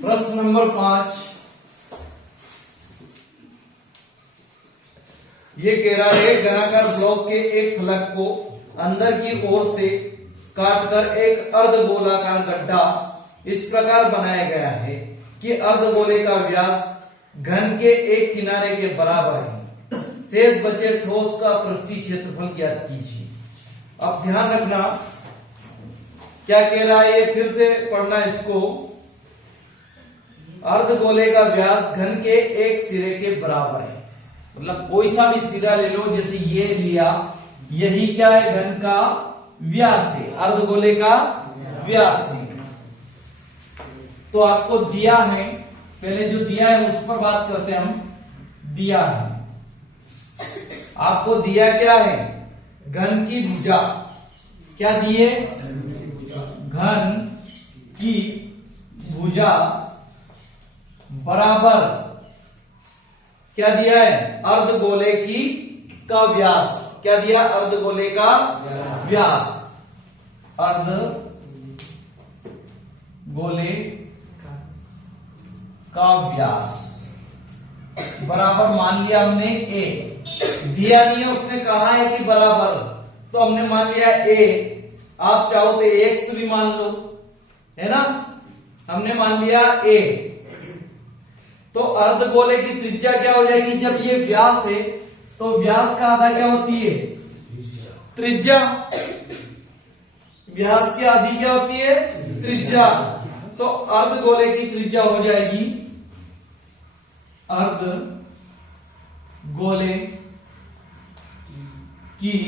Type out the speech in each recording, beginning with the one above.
प्रश्न नंबर 5 ये कह रहा है घनाकार ब्लॉक के एक फलक को अंदर की ओर से काटकर एक अर्धगोलाकार गड्ढा इस प्रकार बनाया गया है कि अर्धगोले का व्यास घन के एक किनारे के बराबर है। शेष बचे ठोस का पृष्ठीय क्षेत्रफल ज्ञात कीजिए। अब ध्यान रखना क्या कह रहा है, ये फिर से पढ़ना इसको। अर्धगोले का व्यास घन के एक सिरे के बराबर है, मतलब कोई सा भी सिरा ले लो, जैसे ये लिया, यही क्या है, घन का व्यास है, अर्धगोले का व्यास है। तो आपको दिया है, पहले जो दिया है उस पर बात करते हैं हम। दिया है आपको, दिया क्या है, घन की भुजा। क्या दिए, घन की भुजा बराबर क्या दिया है, अर्धगोले की का व्यास। क्या दिया, अर्धगोले का व्यास। अर्धगोले का व्यास बराबर मान लिया हमने ए। दिया नहीं है, उसने कहा है कि बराबर, तो हमने मान लिया ए। आप चाहो तो एक्स भी मान लो, है ना। हमने मान लिया ए। तो अर्धगोले की त्रिज्या क्या हो जाएगी, जब ये व्यास है तो व्यास का आधा क्या होती है, त्रिज्या। व्यास की आधी क्या होती है, त्रिज्या। तो अर्धगोले की त्रिज्या हो जाएगी, अर्धगोले की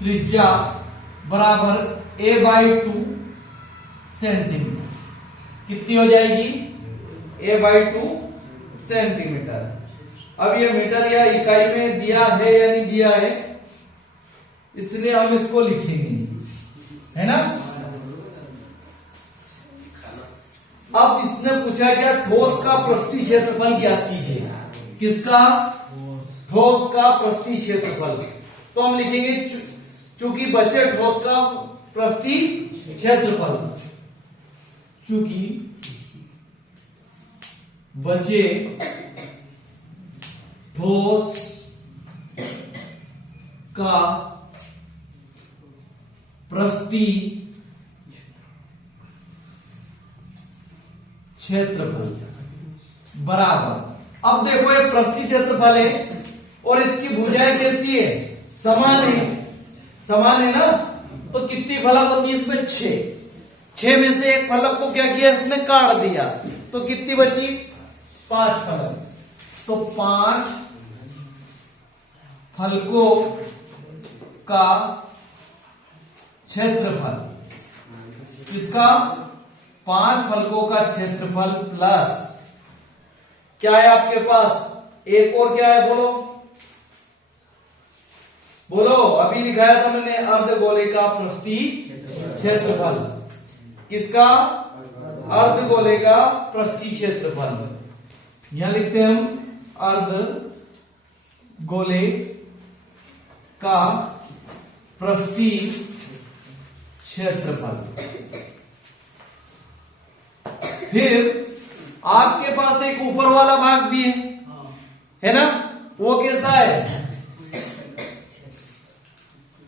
त्रिज्या बराबर a/2 सेंटीमीटर। कितनी हो जाएगी, a/2 सेंटीमीटर। अब ये मीटर या इकाई में दिया है या नहीं दिया है, इसलिए हम इसको लिखेंगे, है ना। अब इसने पूछा क्या, ठोस का पृष्ठीय क्षेत्रफल ज्ञात कीजिए। किसका, ठोस का पृष्ठीय क्षेत्रफल। तो हम लिखेंगे चूंकि बचे ठोस का पृष्ठीय क्षेत्रफल, चूंकि बचे ठोस का पृष्ठीय क्षेत्रफल बराबर। अब देखो ये पृष्ठीय क्षेत्रफल है और इसकी भुजाएं कैसी है, समान है। समान है ना, तो कितनी फलक होती है इसमें, 6 में से एक फलक को क्या किया, इसने काट दिया, तो कितनी बची, 5 फलक। तो 5 फलकों का क्षेत्रफल, किसका, 5 फलकों का क्षेत्रफल प्लस क्या है आपके पास, एक और क्या है, बोलो बोलो। अभी दिखाया था मैंने, अर्धगोले का पृष्ठीय क्षेत्रफल। किसका, अर्धगोले का पृष्ठीय क्षेत्रफल। यहां लिखते हैं हम, अर्धगोले का पृष्ठीय क्षेत्रफल। फिर आपके पास एक ऊपर वाला भाग भी है ना, वो कैसा है,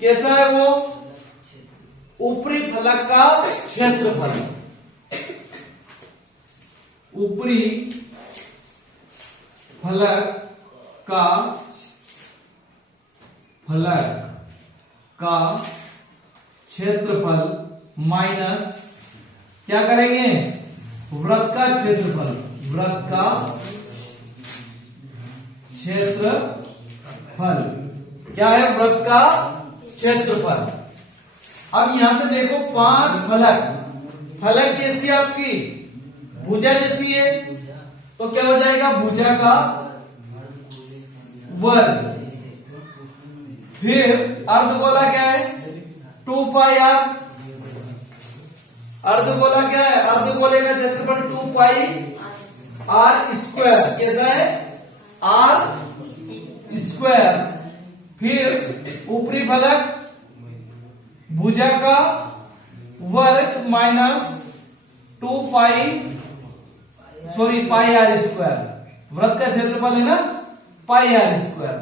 कैसा है वो, ऊपरी फलक का क्षेत्रफल। ऊपरी फलक का क्षेत्रफल माइनस क्या करेंगे, वृत्त का क्षेत्रफल। वृत्त का क्षेत्रफल क्या है, वृत्त का क्षेत्रफल। अब यहां से देखो 5 फलक, फलक कैसी है आपकी, भुजा जैसी है, तो क्या हो जाएगा, भुजा का वर्ग। फिर अर्धगोला क्या है, 2πr। अर्धगोला क्या है, अर्धगोले का क्षेत्रफल 2πr²। कैसा है, r²। फिर ऊपरी फलक भुजा का वर्ग माइनस पाई आर स्क्वायर, वृत्त का क्षेत्रफल है ना पाई आर स्क्वायर।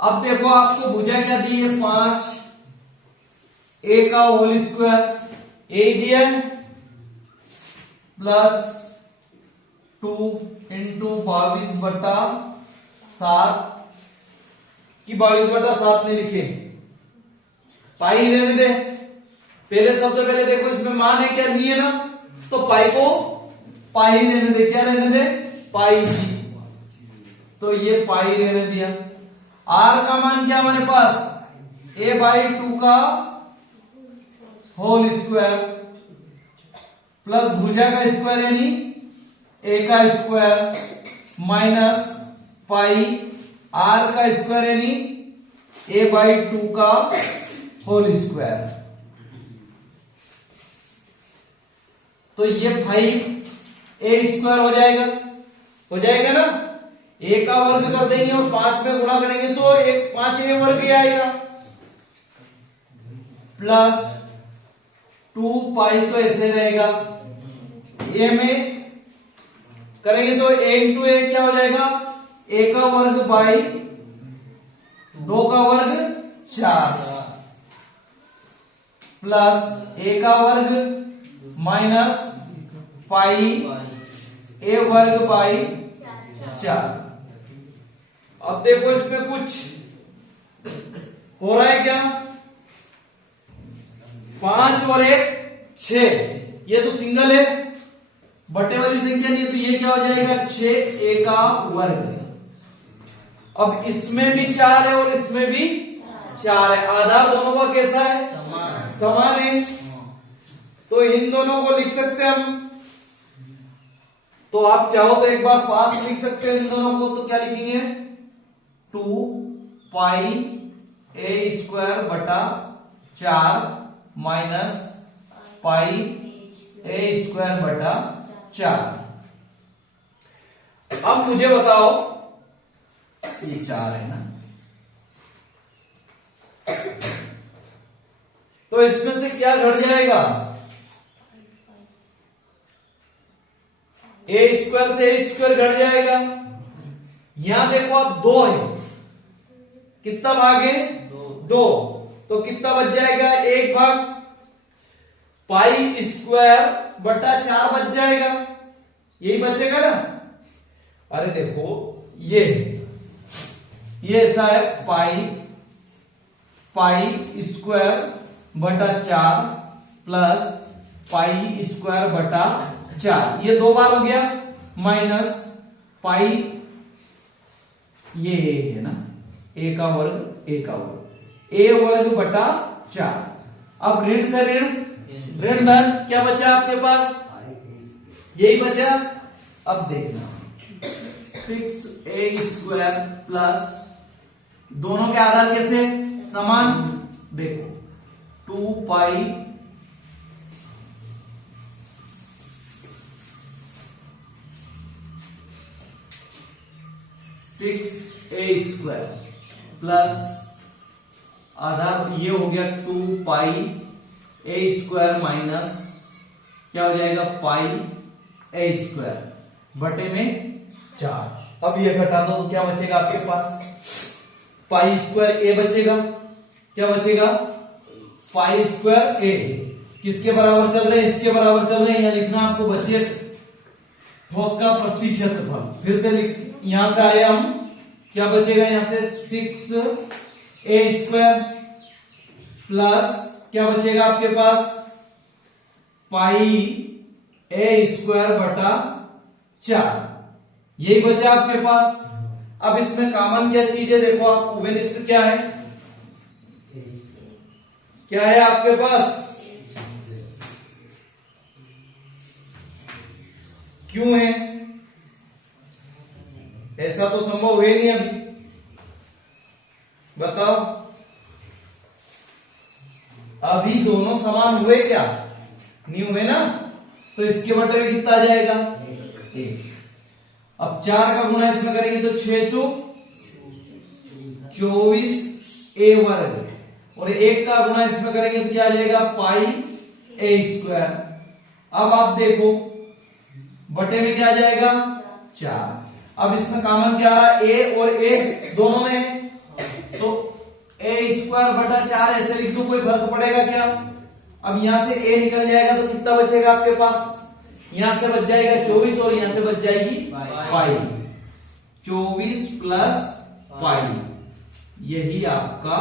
अब देखो आपको भुजा क्या दी है 5 ए का होल स्क्वायर ए दिया है प्लस 2 इंटू 22/7 की 22/7 में लिखे पाई रहने दे। पहले सबसे पहले देखो इसमें मान है क्या नहीं है ना, तो पाई को पाई रहने दे, क्या रहने दे पाई जी, तो ये पाई रहने दिया। आर का मान क्या हमारे पास a/2 का होल स्क्वायर प्लस भुजा का स्क्वायर यानी a का स्क्वायर माइनस पाई आर का स्क्वायर यानी a/2 का होल स्क्वायर। तो ये 5a स्क्वायर हो जाएगा ना, a का वर्ग कर देंगे और 5 में गुणा करेंगे तो 5a वर्ग ही आएगा प्लस 2 पाई तो ऐसे रहेगा, a में करेंगे तो a इंटू a क्या हो जाएगा a का वर्ग बाई 2 का वर्ग 4 प्लस a का वर्ग माइनस पाई a वर्ग बाई 4। अब देखो इसमें कुछ हो रहा है क्या, 5 और 1 6, ये तो सिंगल है बटे वाली संख्या नहीं है, तो ये क्या हो जाएगा 6a का वर्ग। अब इसमें भी 4 है और इसमें भी 4 है, आधार दोनों का कैसा है समान है, तो इन दोनों को लिख सकते हैं हम। तो आप चाहो तो एक बार पास लिख सकते हैं इन दोनों को, तो क्या लिखेंगे 2 पाई a स्क्वायर बटा 4 माइनस पाई a स्क्वायर बटा 4। अब मुझे बताओ ये 4 है ना, तो इसमें से क्या घट जाएगा, a स्क्वायर से a स्क्वायर घट जाएगा। यहां देखो आप 2 है, कितना भाग है 2, तो कितना बच जाएगा 1 भाग पाई स्क्वायर बटा 4 बच जाएगा, यही बचेगा ना। अरे देखो ये ऐसा है पाई स्क्वायर बटा 4 प्लस पाई स्क्वायर बटा 4, ये 2 बार हो गया माइनस पाई, ये है ना a का वर्ग a वर्ग बटा 4। अब ऋण से ऋण धन क्या बचा आपके पास, यही बचा। अब देखना 6a स्क्वायर प्लस दोनों के आधार कैसे समान, देखो 2 पाई 6a स्क्वायर प्लस आधार ये हो गया 2 पाई a स्क्वायर माइनस क्या हो जाएगा पाई a स्क्वायर बटे में 4। अब ये घटा दो तो क्या बचेगा आपके पास, पाई स्क्वायर a बचेगा, क्या बचेगा पाई स्क्वायर a, किसके बराबर चल रहे हैं, इसके बराबर चल रहे हैं। यहां लिखना आपको बचे ठोस का पृष्ठीय क्षेत्रफल, फिर से यहां से आए हम, क्या बचेगा यहां से 6a स्क्वायर प्लस क्या बचेगा आपके पास पाई a स्क्वायर बटा 4, यही बचा आपके पास। अब इसमें कॉमन क्या चीज है, देखो आप उभयनिष्ठ क्या है, क्या है आपके पास क्यों है, ऐसा तो संभव है नहीं अभी, बताओ अभी दोनों समान हुए क्या, नहीं हुए ना, तो इसके बटे में कितना आ जाएगा 1। अब 4 का गुणा इसमें करेंगे तो 6 चौक 24a वर्ग और 1 का गुणा इसमें करेंगे तो क्या आ जाएगा पाई a स्क्वायर। अब आप देखो बटे में क्या आ जाएगा 4। अब इसमें कॉमन क्या आ रहा है a और a दोनों में है, तो a² बटा 4 ऐसे लिख दो, कोई फर्क पड़ेगा क्या? अब यहां से a निकल जाएगा तो कितना बचेगा आपके पास? यहां से बच जाएगा 24 और यहां से बच जाएगी पाई। 24 प्लस पाई, यही आपका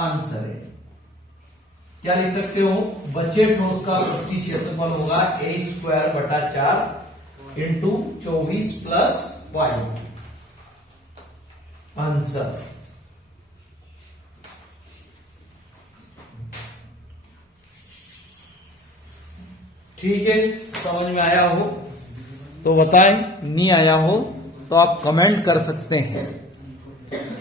आंसर है। क्या लिख सकते हो? बचे ठोस का पृष्ठीय क्षेत्रफल होगा a² बटा 4 इंटू 24 प्लस पाई। आंसर ठीक है। समझ में आया हो तो बताएं, नहीं आया हो तो आप कमेंट कर सकते हैं।